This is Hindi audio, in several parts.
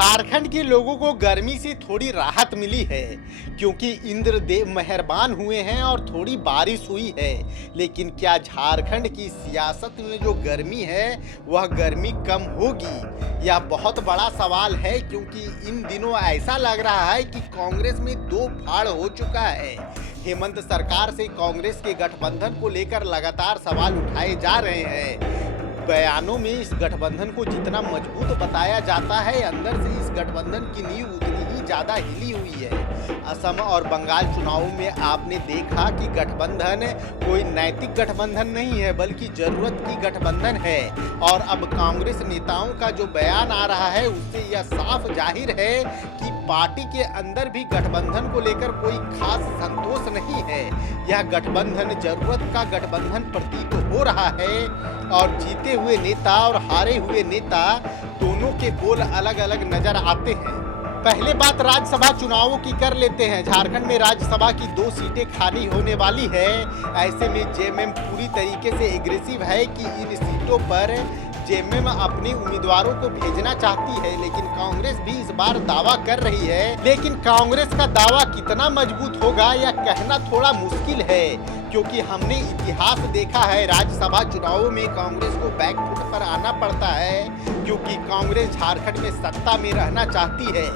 झारखंड के लोगों को गर्मी से थोड़ी राहत मिली है क्योंकि इंद्रदेव मेहरबान हुए हैं और थोड़ी बारिश हुई है। लेकिन क्या झारखंड की सियासत में जो गर्मी है वह गर्मी कम होगी? यह बहुत बड़ा सवाल है क्योंकि इन दिनों ऐसा लग रहा है कि कांग्रेस में दो फाड़ हो चुका है। हेमंत सरकार से कांग्रेस के गठबंधन को लेकर लगातार सवाल उठाए जा रहे हैं। बयानों में इस गठबंधन को जितना मजबूत बताया जाता है, अंदर से इस गठबंधन की नींव उतनी ही ज्यादा हिली हुई है। असम और बंगाल चुनावों में आपने देखा कि गठबंधन कोई नैतिक गठबंधन नहीं है बल्कि जरूरत की गठबंधन है। और अब कांग्रेस नेताओं का जो बयान आ रहा है उससे यह साफ जाहिर है कि पार्टी के अंदर भी गठबंधन को लेकर कोई खास संतोष नहीं है। यह गठबंधन जरूरत का गठबंधन प्रतीत हो रहा है और जीते हुए नेता और हारे हुए नेता दोनों के बोल अलग अलग नजर आते हैं। पहले बात राज्यसभा चुनावों की कर लेते हैं। झारखंड में राज्यसभा की 2 सीटें खाली होने वाली है। ऐसे में जेएमएम पूरी तरीके से एग्रेसिव है कि इन सीटों पर जेएमएम अपने उम्मीदवारों को भेजना चाहती है, लेकिन कांग्रेस भी इस बार दावा कर रही है। लेकिन कांग्रेस का दावा कितना मजबूत होगा यह कहना थोड़ा मुश्किल है क्योंकि हमने इतिहास देखा है राज्यसभा चुनावों में कांग्रेस को बैकफुट पर आना पड़ता है क्योंकि कांग्रेस झारखंड में सत्ता में रहना चाहती है।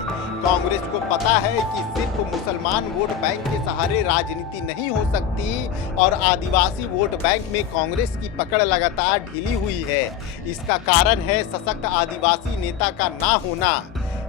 कांग्रेस को पता है कि सिर्फ मुसलमान वोट बैंक के सहारे राजनीति नहीं हो सकती और आदिवासी वोट बैंक में कांग्रेस की पकड़ लगातार ढीली हुई है। इसका कारण है सशक्त आदिवासी नेता का ना होना।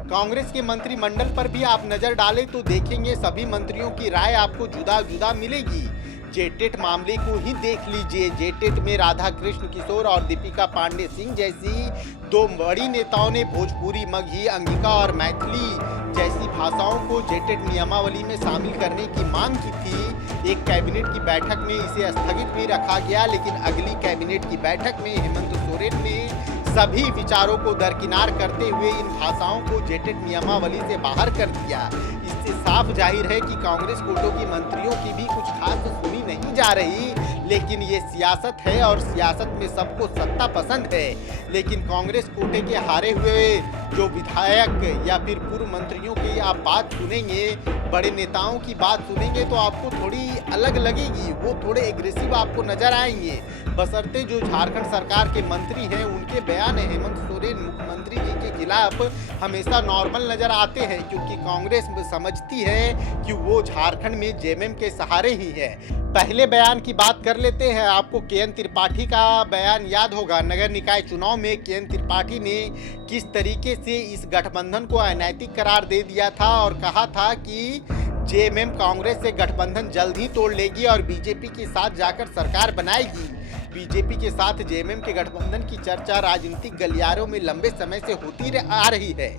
कांग्रेस के मंत्रिमंडल पर भी आप नजर डालें तो देखेंगे सभी मंत्रियों की राय आपको जुदा जुदा मिलेगी। जेटेट मामले को ही देख लीजिए। जेटेट में राधा कृष्ण किशोर और दीपिका पांडे सिंह जैसी 2 बड़ी नेताओं ने भोजपुरी, मगही, अंगिका और मैथिली जैसी भाषाओं को जेटेट नियमावली में शामिल करने की मांग की थी। एक कैबिनेट की बैठक में इसे स्थगित भी रखा गया, लेकिन अगली कैबिनेट की बैठक में हेमंत सोरेन ने सभी विचारों को दरकिनार करते हुए इन भाषाओं को जेटेट नियमावली से बाहर कर दिया। इससे साफ जाहिर है कि कांग्रेस कोटों की मंत्रियों की भी कुछ खास सुनी नहीं जा रही। लेकिन ये सियासत है और सियासत में सबको सत्ता पसंद है। लेकिन कांग्रेस कोटे के हारे हुए जो विधायक या फिर पूर्व मंत्रियों की आप बात सुनेंगे, बड़े नेताओं की बात सुनेंगे तो आपको थोड़ी अलग लगेगी। वो थोड़े एग्रेसिव आपको नजर आएंगे। बशर्ते जो झारखंड सरकार के मंत्री हैं उनके बयान हेमंत सोरेन मुख्यमंत्री जी के खिलाफ हमेशा नॉर्मल नजर आते हैं क्योंकि कांग्रेस समझती है कि वो झारखंड में जेएमएम के सहारे ही है। पहले बयान की बात कर लेते हैं। आपको केएन त्रिपाठी का बयान याद होगा। नगर निकाय चुनाव में केएन त्रिपाठी ने किस तरीके से इस गठबंधन को अनैतिक करार दे दिया था और कहा था कि जेएमएम कांग्रेस से गठबंधन जल्द ही तोड़ लेगी और बीजेपी के साथ जाकर सरकार बनाएगी। बीजेपी के साथ जेएमएम के गठबंधन की चर्चा राजनीतिक गलियारों में लंबे समय से होती आ रही है।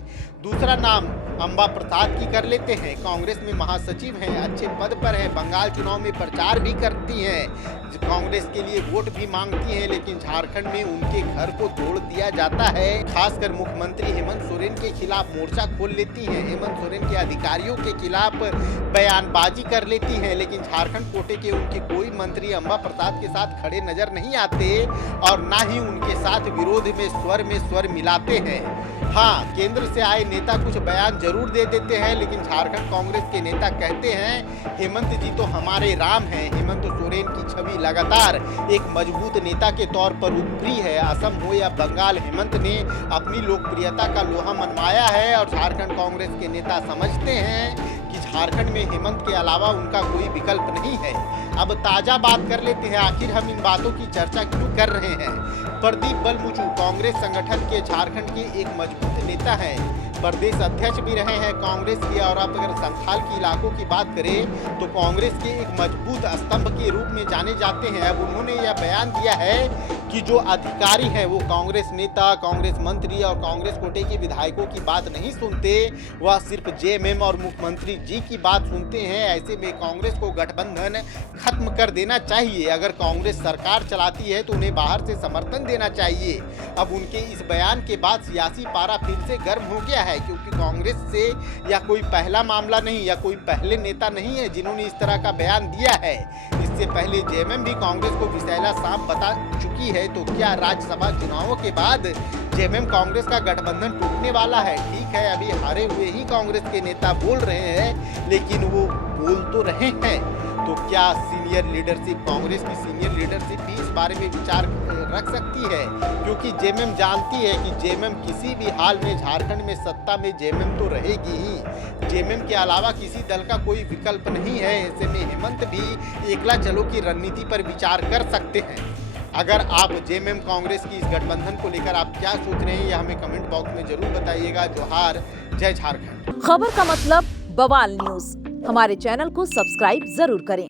दूसरा नाम अंबा प्रसाद की कर लेते हैं। कांग्रेस में महासचिव हैं, अच्छे पद पर हैं, बंगाल चुनाव में प्रचार भी करती हैं, कांग्रेस के लिए वोट भी मांगती हैं, लेकिन झारखंड में उनके घर को तोड़ दिया जाता है। खासकर मुख्यमंत्री हेमंत सोरेन के खिलाफ मोर्चा खोल लेती हैं, हेमंत सोरेन के अधिकारियों के खिलाफ बयानबाजी कर लेती हैं, लेकिन झारखंड कोटे के उनके कोई मंत्री अंबा प्रसाद के साथ खड़े नजर नहीं आते और ना ही उनके साथ विरोध में स्वर मिलाते हैं। हाँ, केंद्र से आए नेता कुछ बयान जरूर दे देते हैं, लेकिन झारखंड कांग्रेस के नेता कहते हैं हेमंत जी तो हमारे राम हैं। हेमंत सोरेन की छवि लगातार एक मजबूत नेता के तौर पर उभरी है। असम हो या बंगाल, हेमंत ने अपनी लोकप्रियता का लोहा मनवाया है और झारखंड कांग्रेस के नेता समझते हैं कि झारखंड में हेमंत के अलावा उनका कोई विकल्प नहीं है। अब ताजा बात कर लेते हैं, आखिर हम इन बातों की चर्चा क्यों कर रहे हैं। प्रदीप बलमुचु कांग्रेस संगठन के झारखंड के एक मजबूत नेता हैं, प्रदेश अध्यक्ष भी रहे हैं कांग्रेस के। और आप अगर संथाल के इलाकों की बात करें तो कांग्रेस के एक मजबूत स्तंभ के रूप में जाने जाते हैं। अब उन्होंने यह बयान दिया है कि जो अधिकारी हैं वो कांग्रेस नेता, कांग्रेस मंत्री और कांग्रेस कोटे के विधायकों की बात नहीं सुनते, वह सिर्फ जेएमएम और मुख्यमंत्री जी की बात सुनते हैं। ऐसे में कांग्रेस को गठबंधन खत्म कर देना चाहिए। अगर कांग्रेस सरकार चलाती है तो उन्हें बाहर से समर्थन देना चाहिए। अब उनके इस बयान के बाद सियासी पारा फिर से गर्म हो गया है क्योंकि कांग्रेस से या कोई पहला मामला नहीं या कोई पहले नेता नहीं है जिन्होंने इस तरह का बयान दिया है। इससे पहले जेएमएम भी कांग्रेस को विषैला सांप बता चुकी है, तो क्या राज्यसभा चुनावों के बाद जेएमएम कांग्रेस का गठबंधन टूटने वाला है? ठीक है, अभी हारे हुए ही कांग्रेस के नेता बोल रहे हैं, लेकिन वो बोल तो रहे हैं, तो क्या सीनियर लीडरशिप, कांग्रेस की सीनियर लीडरशिप भी इस बारे में विचार रख सकती है? क्योंकि जेएमएम जानती है कि जेएमएम किसी भी हाल में झारखंड में सत्ता में जेएमएम तो रहेगी ही। जेएमएम के अलावा किसी दल का कोई विकल्प नहीं है। ऐसे में हेमंत भी एकला चलो की रणनीति पर विचार कर सकते हैं। अगर आप जेएमएम कांग्रेस की इस गठबंधन को लेकर आप क्या सोच रहे हैं, यह हमें कमेंट बॉक्स में जरूर बताइएगा। जोहार, जय झारखंड। खबर का मतलब बवाल न्यूज, हमारे चैनल को सब्सक्राइब जरूर करें।